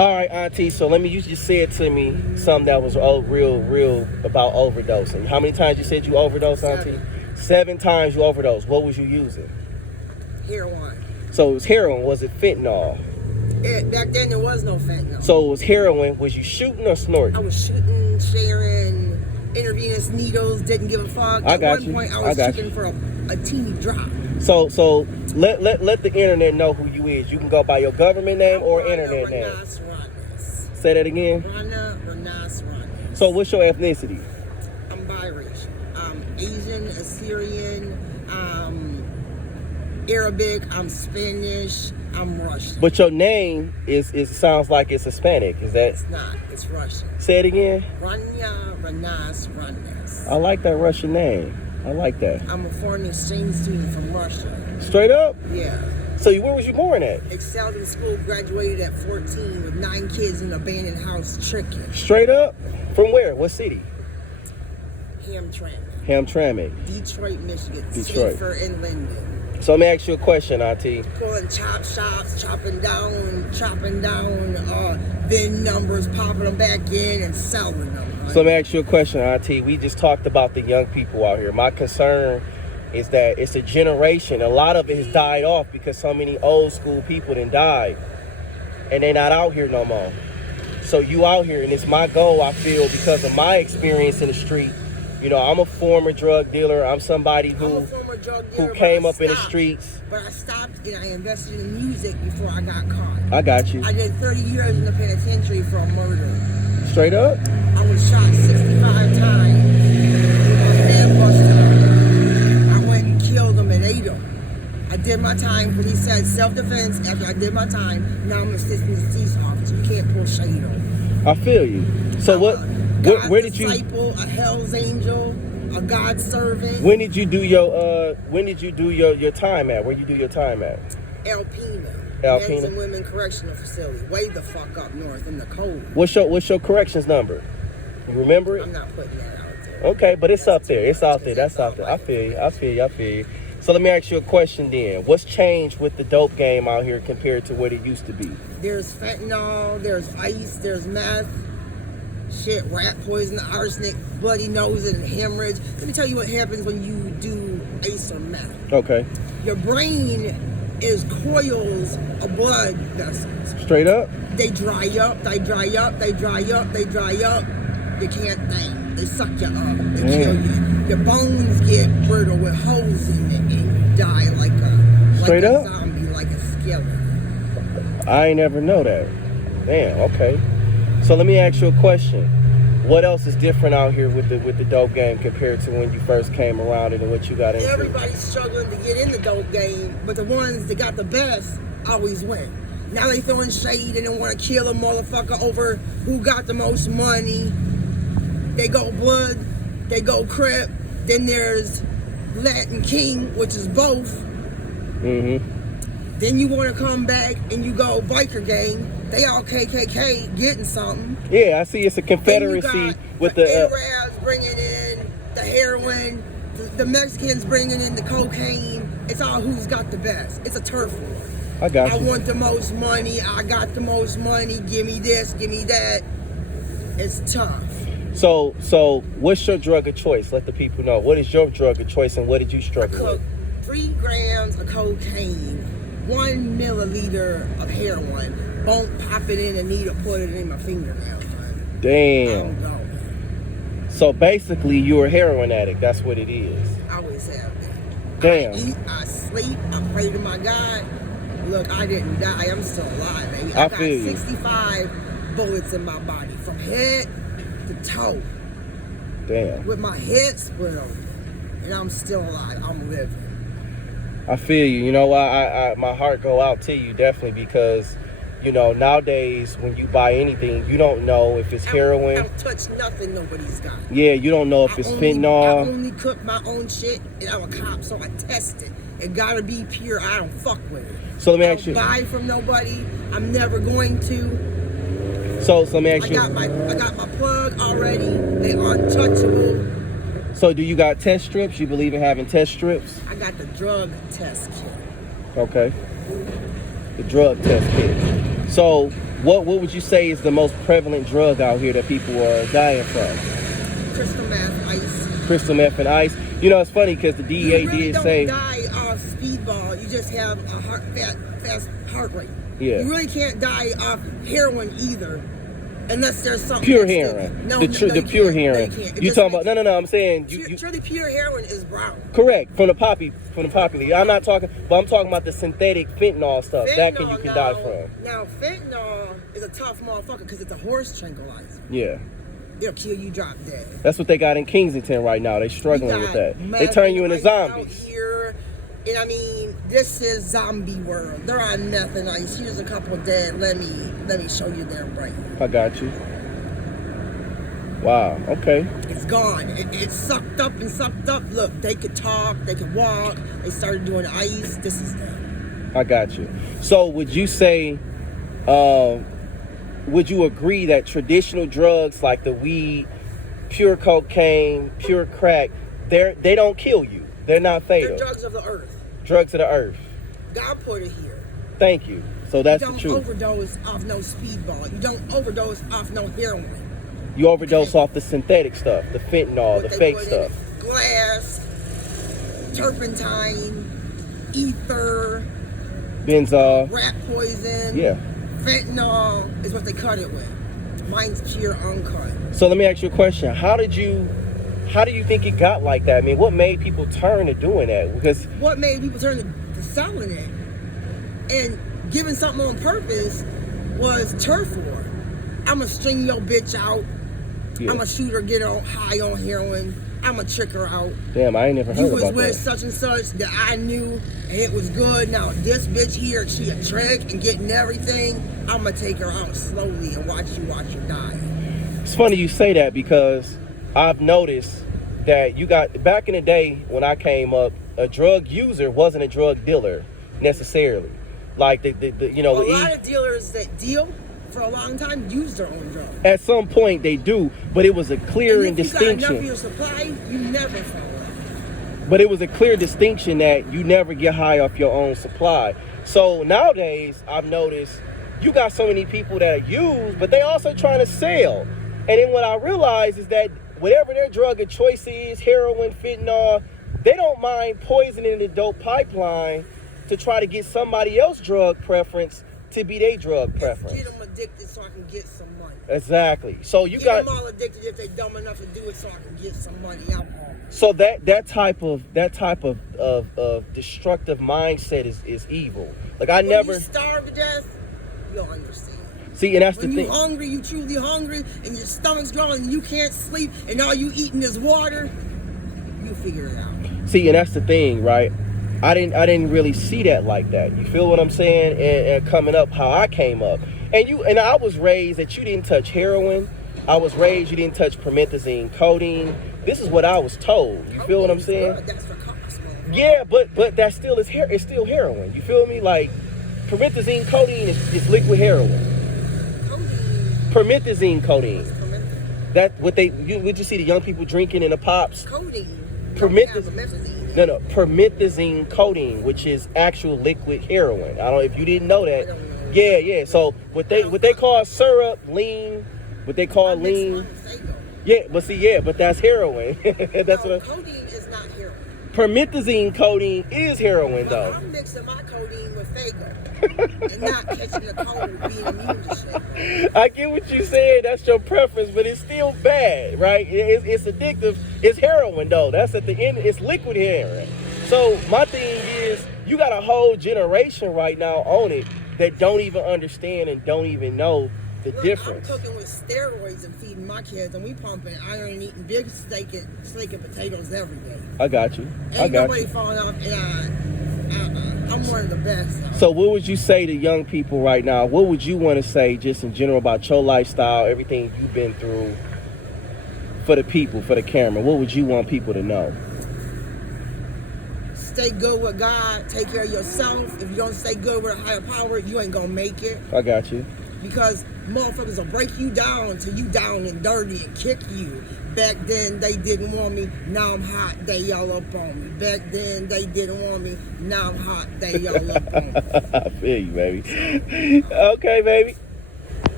All right, Auntie. So you just said to me something that was real about overdosing. How many times you said you overdosed, Auntie? 7 times you overdosed. What was you using? Heroin. So it was heroin. Was it fentanyl? Back then there was no fentanyl. So it was heroin. Was you shooting or snorting? I was shooting, sharing intravenous needles. Didn't give a fuck. At one point I was shooting for a teeny drop. So let the internet know who you is. You can go by your government name or internet name. Say that again. Ranas. So what's your ethnicity? I'm biracial. I'm Asian, Assyrian, Arabic, I'm Spanish, I'm Russian. But your name is sounds like it's Hispanic. Is that? It's not. It's Russian. Say it again. Ranas. I like that Russian name. I like that. I'm a foreign exchange student from Russia. Straight up? Yeah. So where was you born at? Excelled in school, graduated at 14 with 9 kids in an abandoned house tricking. Straight up? From where? What city? Hamtramck. Detroit, Michigan. Safer in Linden. So let me ask you a question, Auntie. Pulling chop shops, chopping down, VIN numbers, popping them back in and selling them. Right? So let me ask you a question, Auntie. We just talked about the young people out here. My concern is that it's a generation. A lot of it has died off because so many old school people done died. And they're not out here no more. So you out here, and it's my goal, I feel, because of my experience in the street. You know, I'm a former drug dealer. I'm somebody who came up in the streets. But I stopped and I invested in music before I got caught. I got you. I did 30 years in the penitentiary for a murder. Straight up? I was shot 65 times. My head busted up. I went and killed them and ate them. I did my time, but he said self-defense. After I did my time, now I'm assistant police officer. You can't pull shade on. I feel you. So where did you? Disciple, a hell's angel, a God servant. When did you do your time at? Where you do your time at? Alpena. Men's and Women Correctional Facility, way the fuck up north in the cold. What's your corrections number? You remember it? I'm not putting that out there. Okay, but it's up there. It's out there. That's out there. I feel you. So let me ask you a question then. What's changed with the dope game out here compared to what it used to be? There's fentanyl, there's ice, there's meth, shit, rat poison, arsenic, bloody nose, and hemorrhage. Let me tell you what happens when you do ice or meth. Okay. Your brain is coils of blood vessels. Straight up? They dry up. You can't think. They suck you up. They kill you. Your bones get brittle with holes in it, and you die like a zombie, like a skeleton. I ain't never know that. Damn. Okay. So let me ask you a question. What else is different out here with the dope game compared to when you first came around it and what you got into? Everybody's struggling to get in the dope game, but the ones that got the best always win. Now they throwing shade and they want to kill a motherfucker over who got the most money. They go blood, they go crip. Then there's Latin King, which is both. Mm-hmm. Then you want to come back and you go biker gang. They all KKK getting something. Yeah, I see. It's a confederacy with the Arabs bringing in the heroin, the Mexicans bringing in the cocaine. It's all who's got the best. It's a turf war. I got you. I want the most money. I got the most money. Give me this. Give me that. It's tough. So what's your drug of choice? Let the people know. What is your drug of choice and what did you struggle with? 3 grams of cocaine, 1 milliliter of heroin. Won't pop it in a needle, put it in my fingernail. Damn. I don't know. So basically, you're a heroin addict. That's what it is. I always have that. Damn. I eat, I sleep, I pray to my God. Look, I didn't die. I'm still alive, baby. I got 65 bullets in my body, from head to toe. Damn. With my head split open, and I'm still alive. I'm living. I feel you. You know, I my heart go out to you definitely because, you know, nowadays when you buy anything, you don't know if it's heroin. I don't touch nothing nobody's got. Yeah, you don't know if it's fentanyl. I only cook my own shit, and I'm a cop, so I test it. It gotta be pure. I don't fuck with it. So let me ask you. I don't buy from nobody. I'm never going to. So let me ask you. I got my plug already. They are untouchable. So do you got test strips? You believe in having test strips? I got the drug test kit. Okay. The drug test kit. So What would you say is the most prevalent drug out here that people are dying from? Crystal meth, ice. Crystal meth and ice. You know, it's funny because the DEA You really did say. don't die off speedball. You just have a fast heart rate. Yeah. You really can't die off heroin either, unless there's something. Pure heroin. The pure heroin. You talking about? No. I'm saying Truly pure heroin is brown. Correct. From the poppy. I'm not talking, but I'm talking about the synthetic fentanyl stuff. That you can die from. Now fentanyl is a tough motherfucker because it's a horse tranquilizer. Yeah. It'll kill you drop dead. That's what they got in Kensington right now. They struggling with that. They turn you into zombies. Out here, and I mean, this is zombie world. They're on meth and ice. Here's a couple dead. Let me show you their brain. I got you. Wow. Okay. It's gone. It's sucked up and sucked up. Look, they could talk. They could walk. They started doing ice. This is them. I got you. So would you say, would you agree that traditional drugs like the weed, pure cocaine, pure crack, they don't kill you? They're not fatal. They're drugs of the earth. Drugs of the earth. God put it here. Thank you. So that's the truth. truth. You don't overdose off no speedball. You don't overdose off no heroin. You overdose off the synthetic stuff, the fentanyl, the fake stuff. Glass, turpentine, ether, benzol, rat poison. Yeah. Fentanyl is what they cut it with. Mine's pure uncut. So let me ask you a question. How do you think it got like that? I mean, what made people turn to doing that? Because what made people turn to selling it and giving something on purpose was turf war. I'ma string your bitch out. Yeah. I'ma shoot her, get her high on heroin. I'ma trick her out. Damn, I ain't never heard about that. You was with such and such that I knew and it was good. Now this bitch here, she a trick and getting everything. I'ma take her out slowly and watch her die. It's funny you say that because I've noticed that you got, back in the day when I came up, a drug user wasn't a drug dealer necessarily. Like the you know, a lot of dealers that deal for a long time use their own drugs. At some point they do, but it was a clear distinction. If you got enough of your supply, you never fall out. But it was a clear distinction that you never get high off your own supply. So nowadays, I've noticed you got so many people that use, but they also trying to sell. And then what I realize is that whatever their drug of choice is, heroin, fentanyl, they don't mind poisoning the dope pipeline to try to get somebody else's drug preference to be their drug preference. Get them addicted so I can get some money. Exactly. So you get them all addicted if they're dumb enough to do it so I can get some money out. So that type of destructive mindset is evil. Like when you starve to death, you'll understand. See, and that's the thing. When you're hungry, you truly hungry, and your stomach's growing, and you can't sleep, and all you eating is water, you figure it out. See, and that's the thing, right? I didn't really see that like that. You feel what I'm saying? And coming up, how I came up, and I was raised that you didn't touch heroin. I was raised you didn't touch promethazine, codeine. This is what I was told. You feel what I'm saying? That's for Costco. Yeah, but that still is it's still heroin. You feel me? Like promethazine, codeine is liquid heroin. Promethazine, codeine. That what would you see the young people drinking in the pops? Codeine. Promethazine. No, promethazine codeine, which is actual liquid heroin. I don't know if you didn't know that. Yeah. So what they call syrup, lean, what they call lean. Yeah, but that's heroin. That's what codeine is not heroin. Promethazine codeine is heroin though. I'm mixing my codeine with Fago and not catching the cold, being immune to shit. I get what you said. That's your preference, but it's still bad, right? It's addictive. It's heroin though. That's at the end. It's liquid heroin. So my thing is, you got a whole generation right now on it that don't even understand and don't even know the difference. I'm cooking with steroids and feeding my kids, and we pumping iron and eating big steak and potatoes every day. I got you. Ain't nobody falling off, and I'm one of the best. So what would you say to young people right now? What would you want to say just in general about your lifestyle, everything you've been through, for the people, for the camera? What would you want people to know? Stay good with God. Take care of yourself. If you don't stay good with a higher power, you ain't gonna make it. I got you. Because motherfuckers will break you down until you down and dirty and kick you. Back then, they didn't want me. Now I'm hot. They all up on me. Back then, they didn't want me. Now I'm hot. They all up on me. I feel you, baby. Okay, baby.